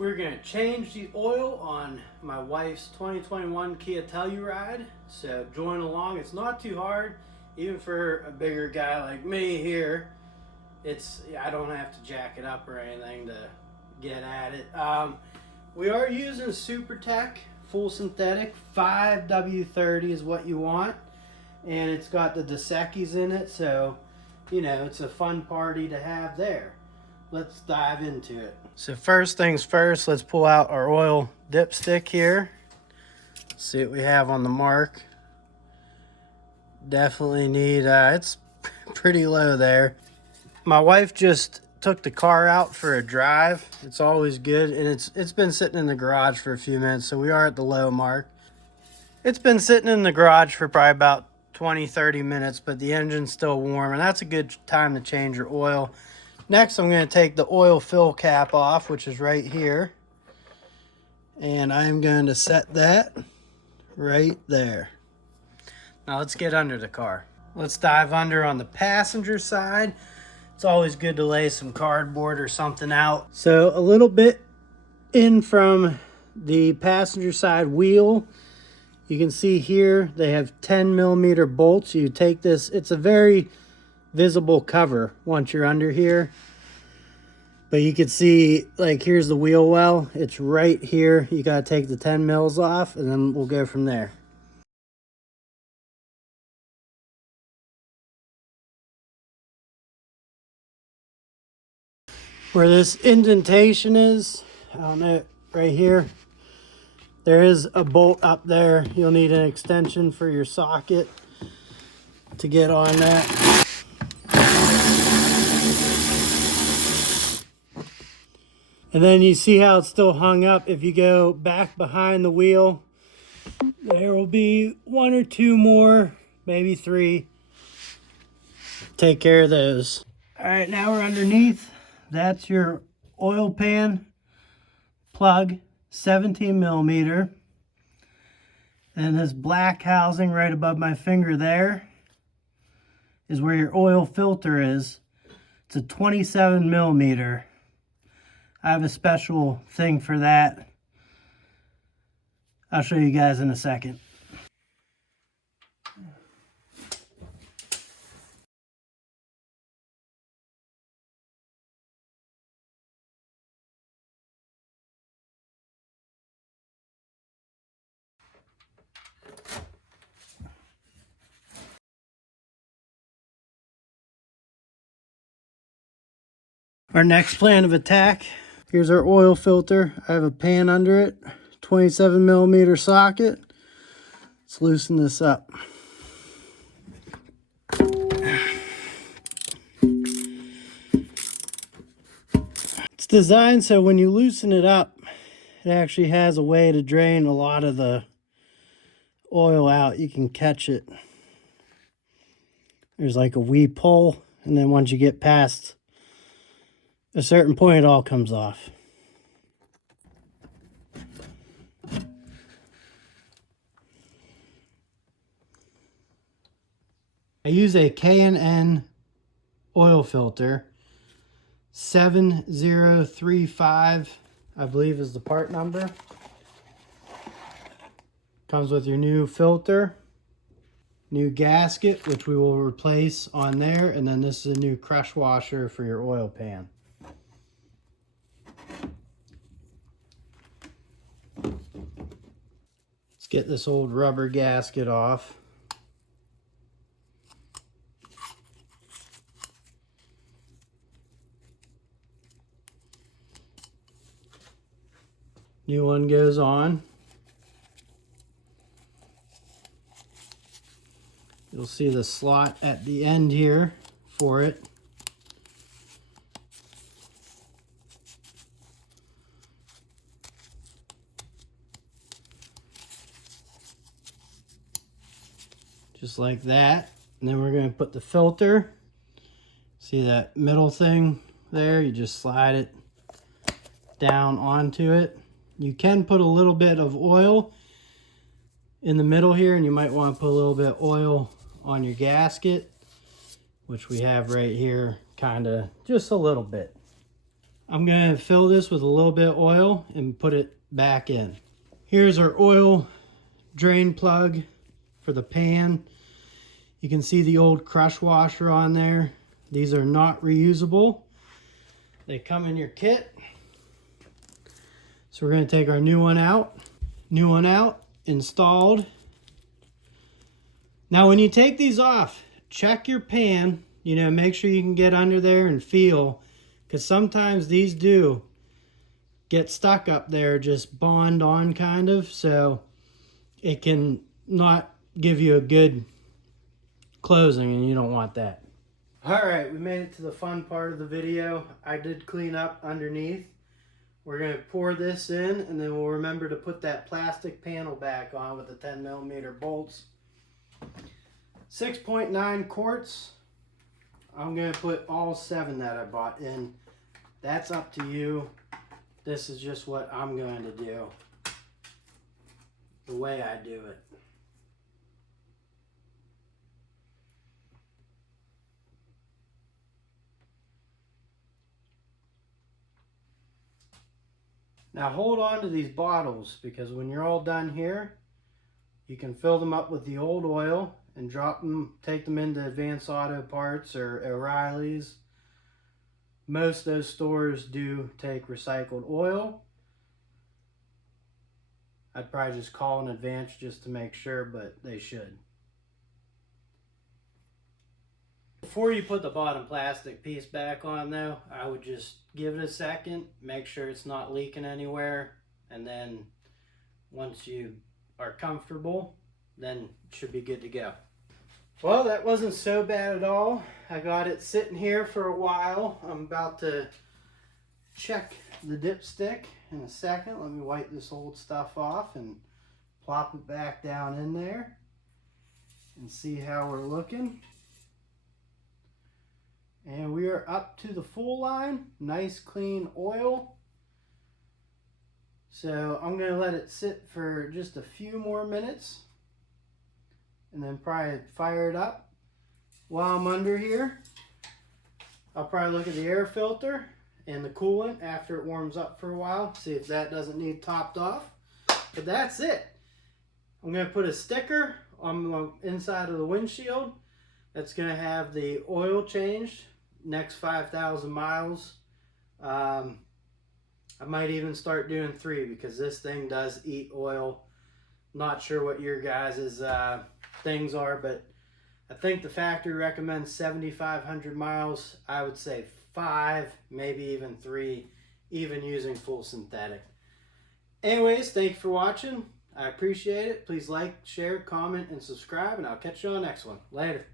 We're going to change the oil on my wife's 2021 Kia Telluride. So join along. It's not too hard, even for a bigger guy like me here. I don't have to jack it up or anything to get at it. We are using SuperTech full synthetic. 5W30 is what you want, and it's got the Desekis in it, so you know it's a fun party to have there. Let's dive into it. So first things first, let's pull out our oil dipstick here. See what we have on the mark. Definitely need, it's pretty low there. My wife just took the car out for a drive. It's always good, and it's been sitting in the garage for a few minutes, so we are at the low mark. It's been sitting in the garage for probably about 20-30 minutes, but the engine's still warm, and that's a good time to change your oil. Next, I'm going to take the oil fill cap off, which is right here. And I'm going to set that right there. Now let's get under the car. Let's dive under on the passenger side. It's always good to lay some cardboard or something out. So a little bit in from the passenger side wheel, you can see here they have 10mm bolts. You take this, it's a very visible cover once you're under here, but you can see, like, here's the wheel well, it's right here. You got to take the 10 mils off, and then we'll go from there. Where this indentation is, on it right here, there is a bolt up there. You'll need an extension for your socket to get on that. And then you see how it's still hung up. If you go back behind the wheel, there will be 1 or 2 more, maybe 3. Take care of those. All right, now we're underneath. That's your oil pan plug, 17mm. And this black housing right above my finger there is where your oil filter is. It's a 27mm. I have a special thing for that. I'll show you guys in a second. Our next plan of attack. Here's our oil filter. I have a pan under it, 27mm socket. Let's loosen this up. It's designed so when you loosen it up, it actually has a way to drain a lot of the oil out. You can catch it. There's like a wee pull, and then once you get past a certain point, it all comes off. I use a K&N oil filter, 7035, I believe is the part number. Comes with your new filter, new gasket, which we will replace on there, and then this is a new crush washer for your oil pan. Let's get this old rubber gasket off. New one goes on. You'll see the slot at the end here for it. Just like that. And then we're going to put the filter. See that middle thing there? You just slide it down onto it. You can put a little bit of oil in the middle here, and you might want to put a little bit of oil on your gasket, which we have right here, kind of just a little bit. I'm going to fill this with a little bit of oil and put it back in. Here's our oil drain plug for the pan. You can see the old crush washer on there. These are not reusable. They come in your kit. So we're going to take our new one out. New one out, installed. Now when you take these off, check your pan. You know, make sure you can get under there and feel, because sometimes these do get stuck up there, just bond on kind of, so it can not give you a good closing, and you don't want that. All right, we made it to the fun part of the video. I did clean up underneath. We're going to pour this in, and then we'll remember to put that plastic panel back on with the 10mm bolts. 6.9 quarts. I'm going to put all 7 that I bought in. That's up to you. This is just what I'm going to do. The way I do it. Now hold on to these bottles, because when you're all done here, you can fill them up with the old oil and drop them, take them into Advanced Auto Parts or O'Reilly's. Most of those stores do take recycled oil. I'd probably just call in advance just to make sure, but they should. Before you put the bottom plastic piece back on though, I would just give it a second, make sure it's not leaking anywhere, and then once you are comfortable, then it should be good to go. Well, that wasn't so bad at all. I got it sitting here for a while. I'm about to check the dipstick in a second. Let me wipe this old stuff off and plop it back down in there and see how we're looking. And we are up to the full line. Nice clean oil. So I'm going to let it sit for just a few more minutes and then probably fire it up. While I'm under here, I'll probably look at the air filter and the coolant after it warms up for a while. See if that doesn't need topped off. But that's it. I'm going to put a sticker on the inside of the windshield that's going to have the oil changed next 5,000 miles. I might even start doing 3 because this thing does eat oil. Not sure what your guys' things are, but I think the factory recommends 7,500 miles. I would say 5, maybe even 3, even using full synthetic. Anyways, thank you for watching. I appreciate it. Please like, share, comment, and subscribe, and I'll catch you on the next one. Later.